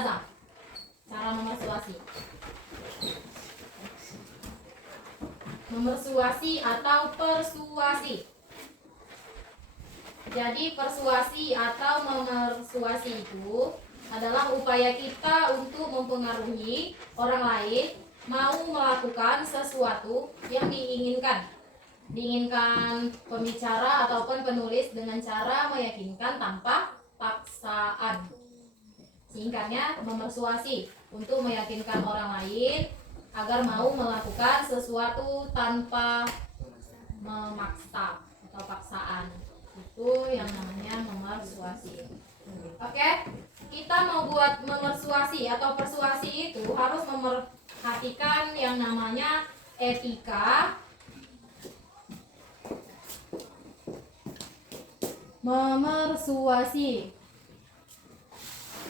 istiazah. Cara memersuasi. Memersuasi atau persuasi. Jadi persuasi atau memersuasi itu adalah upaya kita untuk mempengaruhi orang lain mau melakukan sesuatu yang diinginkan. Diinginkan pembicara ataupun penulis dengan cara meyakinkan tanpa paksaan. Singkatnya memersuasi, untuk meyakinkan orang lain agar mau melakukan sesuatu tanpa memaksa atau paksaan. Itu yang namanya memersuasi. Oke, kita mau buat memersuasi atau persuasi itu harus memperhatikan yang namanya etika, memersuasi.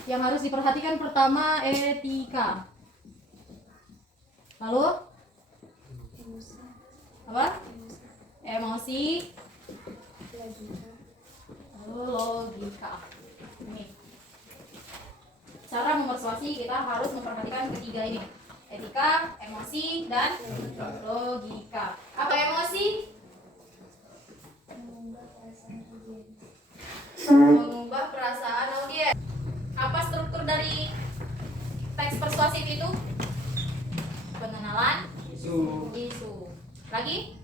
Yang harus diperhatikan pertama etika. Lalu apa? Emosi. Lalu logika. Ini. Cara memersuasi kita harus memperhatikan ketiga ini. Etika, emosi, dan logika. Apa emosi? Mengubah perasaan audiens. Apa struktur dari teks persuasif itu? Pengenalan, isu. Lagi?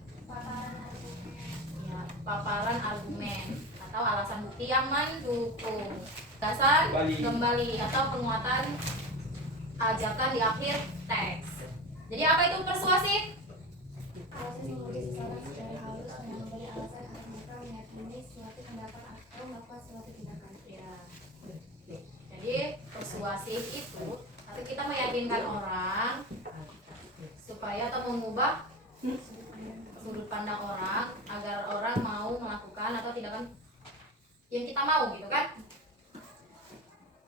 Ya, paparan argumen atau alasan bukti yang mendukung. Dasar kembali atau penguatan ajakan di akhir teks. Jadi apa itu persuasif? Proses menguji seseorang secara halus dengan memberi alasan agar mereka meyakini suatu pendapat atau melakukan suatu tindakan. Ya. Jadi persuasif itu tapi kita meyakinkan orang supaya atau mengubah sudut pandang orang agar orang mau melakukan atau tindakan yang kita mau, gitu kan?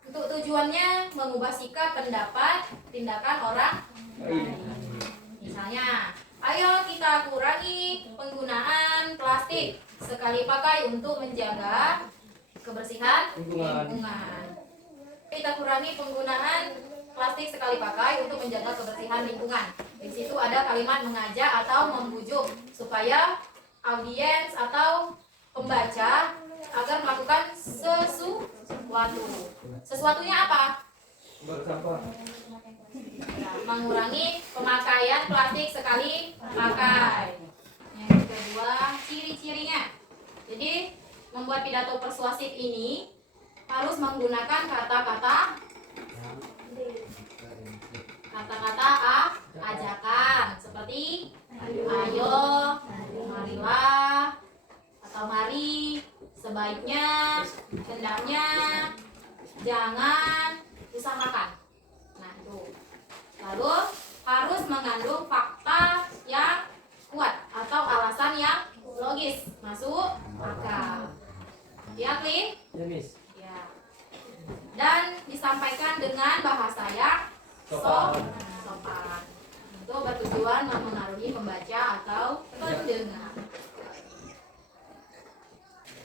Untuk tujuannya mengubah sikap, pendapat, tindakan orang lain. Misalnya, ayo kita kurangi penggunaan plastik sekali pakai untuk menjaga kebersihan lingkungan. Kita kurangi penggunaan plastik sekali pakai untuk menjaga kebersihan lingkungan. Di situ ada kalimat mengajak atau membujuk supaya audiens atau pembaca agar melakukan sesuatu. Sesuatunya apa? Mengurangi pemakaian plastik sekali pakai. Yang kedua, ciri-cirinya. Jadi, membuat pidato persuasif ini harus menggunakan kata-kata ajakan seperti ayo, marilah, atau mari, sebaiknya, hendaknya, jangan, usahakan. Nah itu. Lalu harus mengandung fakta yang kuat atau alasan yang logis, masuk akal. Ya, Clean? Ya, Miss. Ya. Dan disampaikan dengan bahasa yang sopan. Itu bertujuan mempengaruhi pembaca atau pendengar.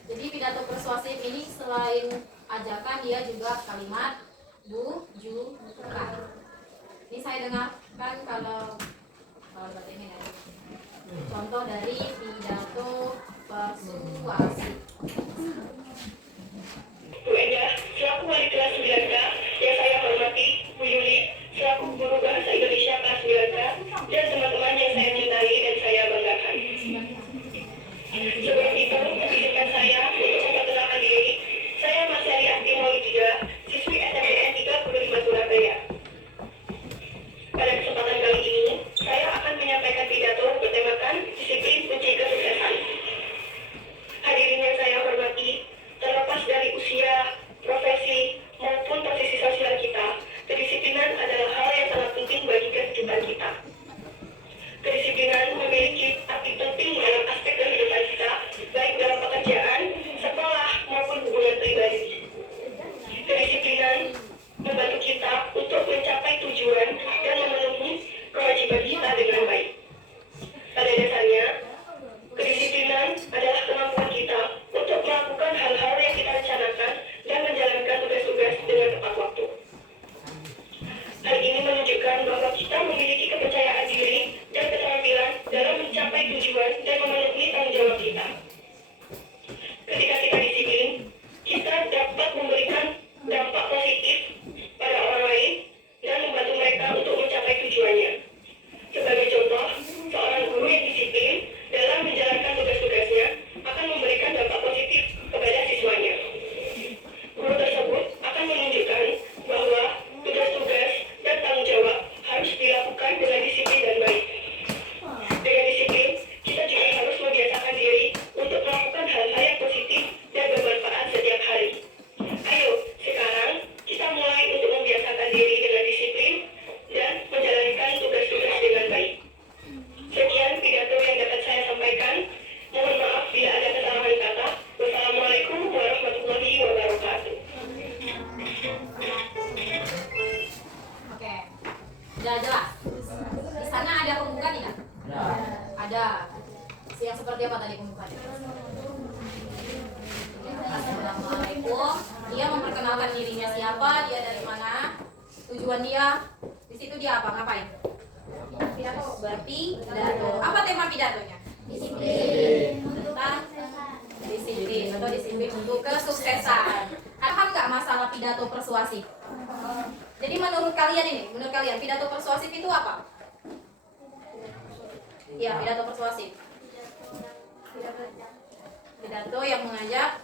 Jadi pidato persuasif ini selain ajakan dia juga kalimat bujukan. Ini saya dengarkan kalau bahasa ini ya. Contoh dari pidato persuasif. Bu Eda, selaku wali kelas 9K yang saya hormati, Bu Yuli, selaku guru bahasa Indonesia kelas 9K, dan teman-teman yang saya cintai dan saya banggakan. Sebelum itu, izinkan saya untuk memperkenalkan diri. Saya Masyari Asti Maulida, siswi SMPN 35 Surabaya. Pada kesempatan kali ini, saya akan menyampaikan pidato bertemakan disiplin kunci Sudah jelas. Di sana ada pembuka tidak? Ada. Yang seperti apa tadi pembukanya? Assalamualaikum. Dia memperkenalkan dirinya siapa, dia dari mana, tujuan dia. Di situ dia apa? Ngapain? Pidato. Berarti pidato. Apa tema pidatonya? Disiplin. Tentang disiplin atau disiplin untuk kesuksesan. Paham nggak masalah pidato persuasif? Jadi menurut kalian pidato persuasif itu apa? Iya, pidato persuasif. Pidato yang mengajak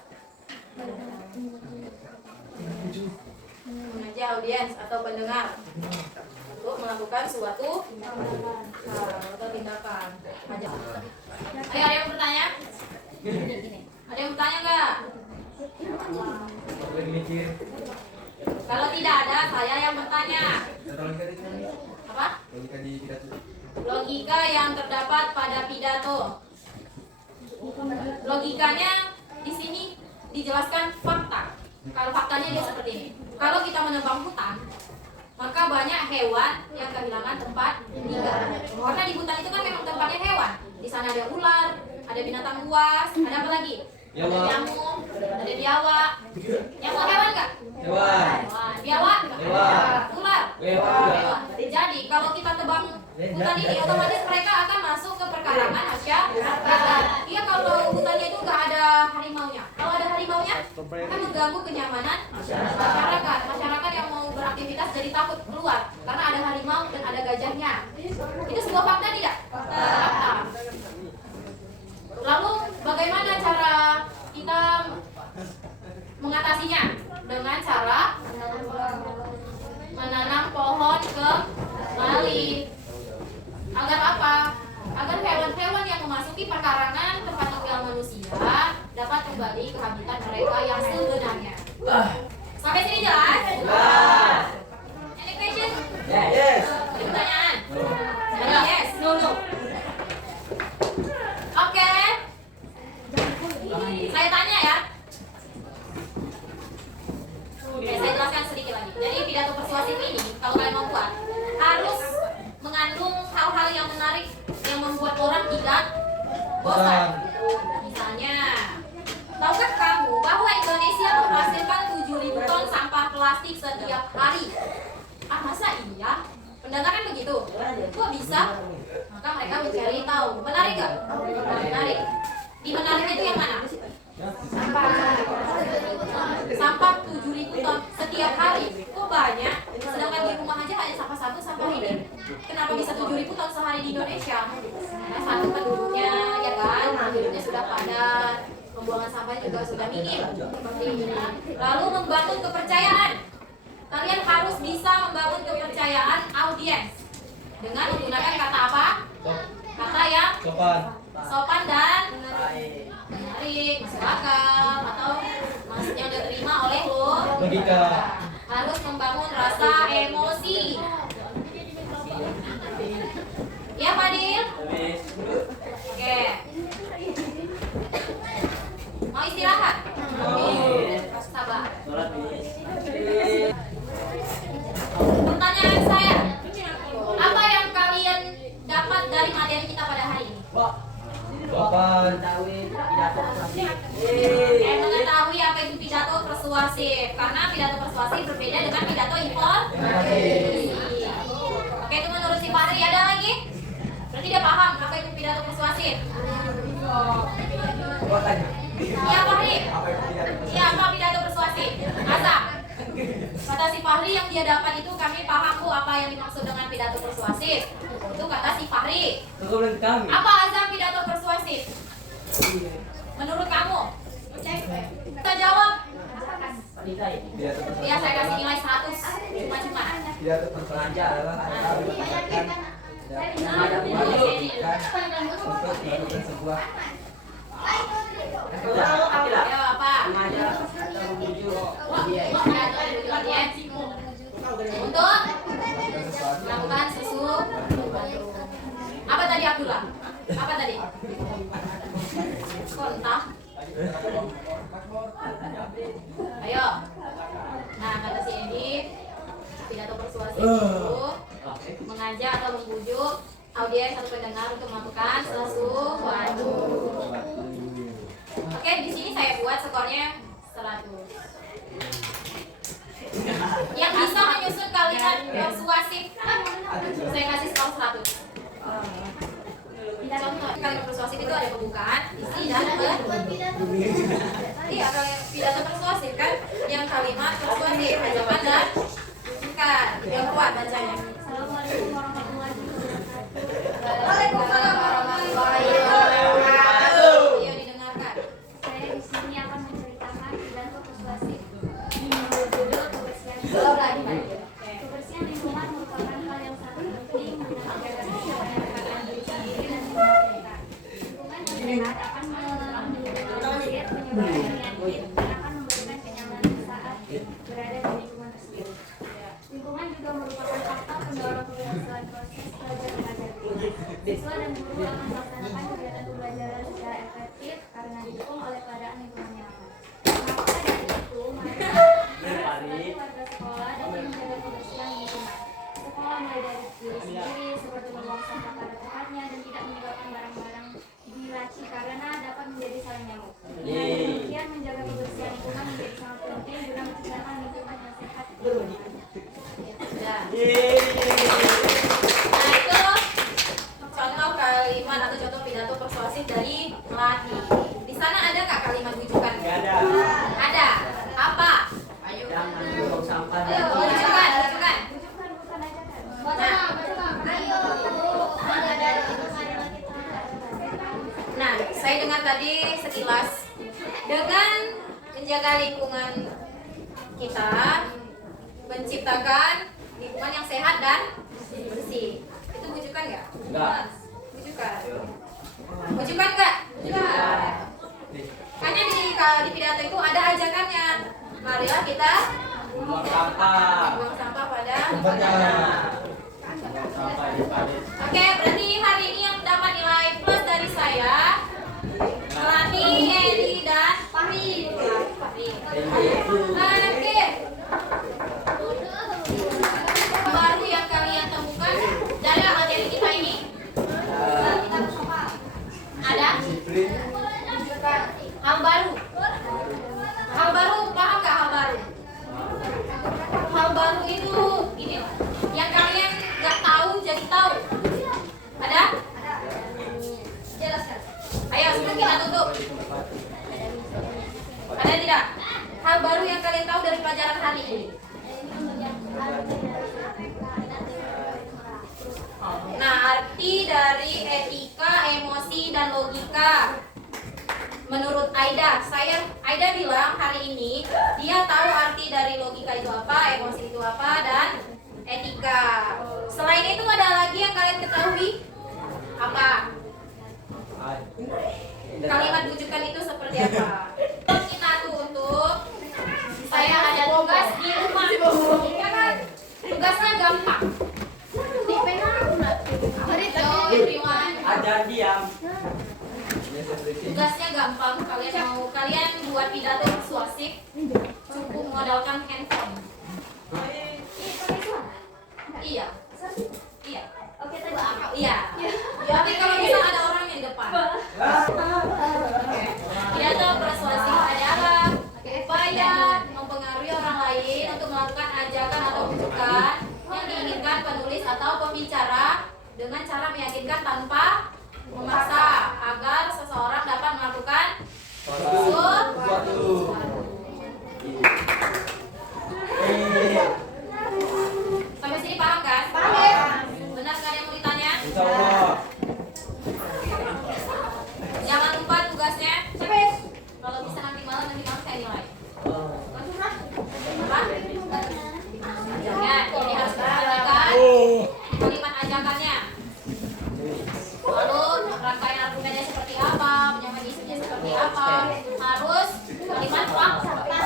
audiens atau pendengar untuk melakukan suatu atau tindakan. Ayo, ada yang bertanya? Ada yang bertanya nggak? Kalau tidak ada, saya yang bertanya. Apa? Logika yang terdapat pada pidato. Logikanya di sini dijelaskan fakta. Kalau faktanya dia seperti ini. Kalau kita menebang hutan, maka banyak hewan yang kehilangan tempat tinggal. Karena di hutan itu kan memang tempatnya hewan. Di sana ada ular, ada binatang buas, ada apa lagi? Ada nyamuk, ada biawak. Nyamuk hewan nggak? Hewan. Biawak nggak? Hewan. Ular? Hewan. Jadi kalau kita tebang hutan ini, otomatis mereka akan masuk ke perkarangan masyarakat. Iya, kalau hutannya itu nggak ada harimaunya. Kalau ada harimaunya, akan mengganggu kenyamanan masyarakat. Masyarakat yang mau beraktivitas jadi takut keluar karena ada harimau dan ada gajahnya. Itu sebuah fakta tidak? Fakta. Lalu bagaimana cara kita mengatasinya? Dengan cara menanam pohon kembali. Agar apa? Agar hewan-hewan yang memasuki perkarangan tempat tinggal manusia dapat kembali ke habitat mereka yang sebenarnya. Sampai sini jelas? Any question? Yes. Ada pertanyaan? Yes? No? Oke. Saya tanya ya. Oke, saya jelaskan sedikit lagi. Jadi pidato persuasif ini, kalau kalian mau buat, harus mengandung hal-hal yang menarik yang membuat orang tidak bosan. Misalnya, tahukah kamu bahwa Indonesia menghasilkan 7.000 ton sampah plastik setiap hari? Ah, masa iya? Pendengar kan begitu? Kok bisa? Maka mereka mencari tahu. Menarik gak? Menarik. Di menariknya itu yang mana? Sampah 7.000 ton setiap hari. Kok banyak? Sedangkan di rumah aja hanya sampah satu sampah ini. Kenapa bisa 7.000 ton sehari di Indonesia? Karena satu penduduknya, ya kan, penduduknya sudah padat, pembuangan sampah juga sudah minim. Seperti ini. Lalu membangun kepercayaan. Kalian harus bisa membangun kepercayaan audiens dengan menggunakan kata apa? Kata yang sopan dan menarik, masuk akal, atau yang diterima oleh logika. Harus membangun rasa emosi. Ya, Fadil? Oke. Mau istirahat? Sabar. Pertanyaan saya, apa yang kalian dapat dari materi kita pada hari ini? Mengetahui apa itu pidato persuasif. Karena pidato persuasif berbeda dengan pidato informatif. Oke, itu menurut si Fahri. Ada lagi? Berarti dia paham apa itu pidato persuasif. Iya, Fahri. Iya, apa pidato persuasif? Azam. Kata si Fahri yang dia dapat itu, kami paham Bu apa yang dimaksud dengan pidato persuasif. Itu kata si Fahri. Apa Azam pidato persuasif? Menurut kamu? Kita jawab. Ya, saya kasih nilai 100. Cuma-cuma. Pidato persuasif adalah untuk sebuah Ayo apa? Untuk melakukan sesuatu. Apa tadi Abdullah? Apa tadi? Kontak. Ayo. Nah, kata si Edi, pidato persuasif itu mengajak atau membujuk audiens atau pendengar untuk melakukan sesuatu. Oke, di sini saya buat skornya 100. Yang bisa menyusun kalimat persuasif, saya kasih skor 100. Contoh kalimat persuasif itu ada pembukaan, isi dan iya, kalau pidato persuasif kan yang kalimat persuasif, ajakan dan bukan yang kuat bacanya. Assalamualaikum warahmatullahi wabarakatuh. Waalaikumsalam warahmatullahi wabarakatuh. Iya, didengarkan. Saya di sini akan menceritakan pidato persuasif berjudul kebersihan. Kebersihan lingkungan merupakan hal yang sangat penting untuk menjaga kesehatan diri sendiri dan lingkungan sekitar. Lingkungan yang sehat akan meminimalisir penyebaran penyakit dan akan memberikan kenyamanan saat berada di lingkungan tersebut. Lingkungan juga merupakan faktor pendorong keberhasilan proses belajar mengajar. Siswa dan guru akan melaksanakan kegiatan pembelajaran secara efektif karena didukung oleh keadaan lingkungan yang aman. Maka dari itu, mari sebagai warga sekolah dapat menjaga kebersihan lingkungan. Sekolah mulai dari diri sendiri, seperti membuang sampah pada tempatnya dan tidak meninggalkan barang-barang di laci karena dapat menjadi sarang nyamuk. Dengan demikian, menjaga kebersihan lingkungan menjadi sangat penting guna menciptakan lingkungan yang sehat dan aman. Nah, itu contoh kalimat atau contoh pidato persuasif dari Melati. Di sana ada nggak kalimat bujukan? Nggak ada. Ada. Apa? Ayo. Jangan buang sampah. Ayo, bujukan, bujukan. Bukan aja kan. Nah, saya dengar tadi sekilas dengan menjaga lingkungan kita, menciptakan lingkungan yang sehat dan bersih. Itu bujukan nggak? Enggak. Bujukan. Bujukan nggak? Bujukan. Karena di pidato itu ada ajakannya. Marilah kita Buang sampah. buang sampah pada Tempatnya. tempatnya. Buang sampah di padet. Oke, berarti hari ini yang dapat nilai plus dari saya Melati, Eli, dan Fahri. Oke. Baru yang kalian temukan dari materi kita ini ada hal baru. Hal baru, paham nggak hal baru? Hal baru itu ini yang kalian nggak tahu jadi tahu. Ada? Jelaskan. Ayo sebelum kita tutup. Ada tidak? Hal baru yang kalian tahu dari pelajaran hari ini. Nah, arti dari etika, emosi, dan logika. Menurut Aida bilang hari ini dia tahu arti dari logika itu apa, emosi itu apa, dan etika. Selain itu ada lagi yang kalian ketahui? Apa? Kalimat bujukan itu seperti apa? Kita tutup. Saya ada tugas di rumah. Tugasnya gampang. Di pena Ajar diam. Tugasnya gampang. Kalian buat pidato persuasif, cukup modalkan handphone. Iya. Iya. Oke, tadi. Iya. Tapi kalau misal ada orang yang di depan. Pidato persuasif adalah upaya mempengaruhi orang lain untuk melakukan ajakan atau bujukan yang diinginkan penulis atau pembicara dengan cara meyakinkan tanpa memaksa agar seseorang dapat melakukan sesuatu. Sampai sini paham kan? Paham. Benar nggak ada yang mau ditanya? Insya Allah. Jangan lupa tugasnya. Kalau bisa nanti malam saya nilai. Apa? Jangan, ini harus diperhatikan kalimat ajakannya. Lalu rangkaian argumennya seperti apa, penyampaian isunya seperti apa, harus kalimat fakta.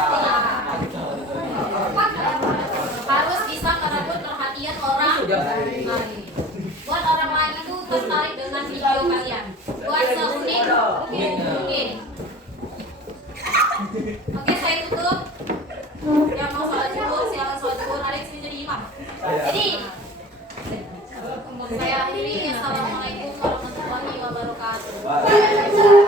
Harus bisa merebut perhatian orang lain. Buat orang lain itu tertarik dengan video kalian. Buat seunik mungkin. Oke, saya tutup. Yang mau sholat zuhur silakan sholat zuhur. Ada di sini jadi imam. Jadi Saya akhiri. Assalamualaikum warahmatullahi wabarakatuh. Waalaikumsalam.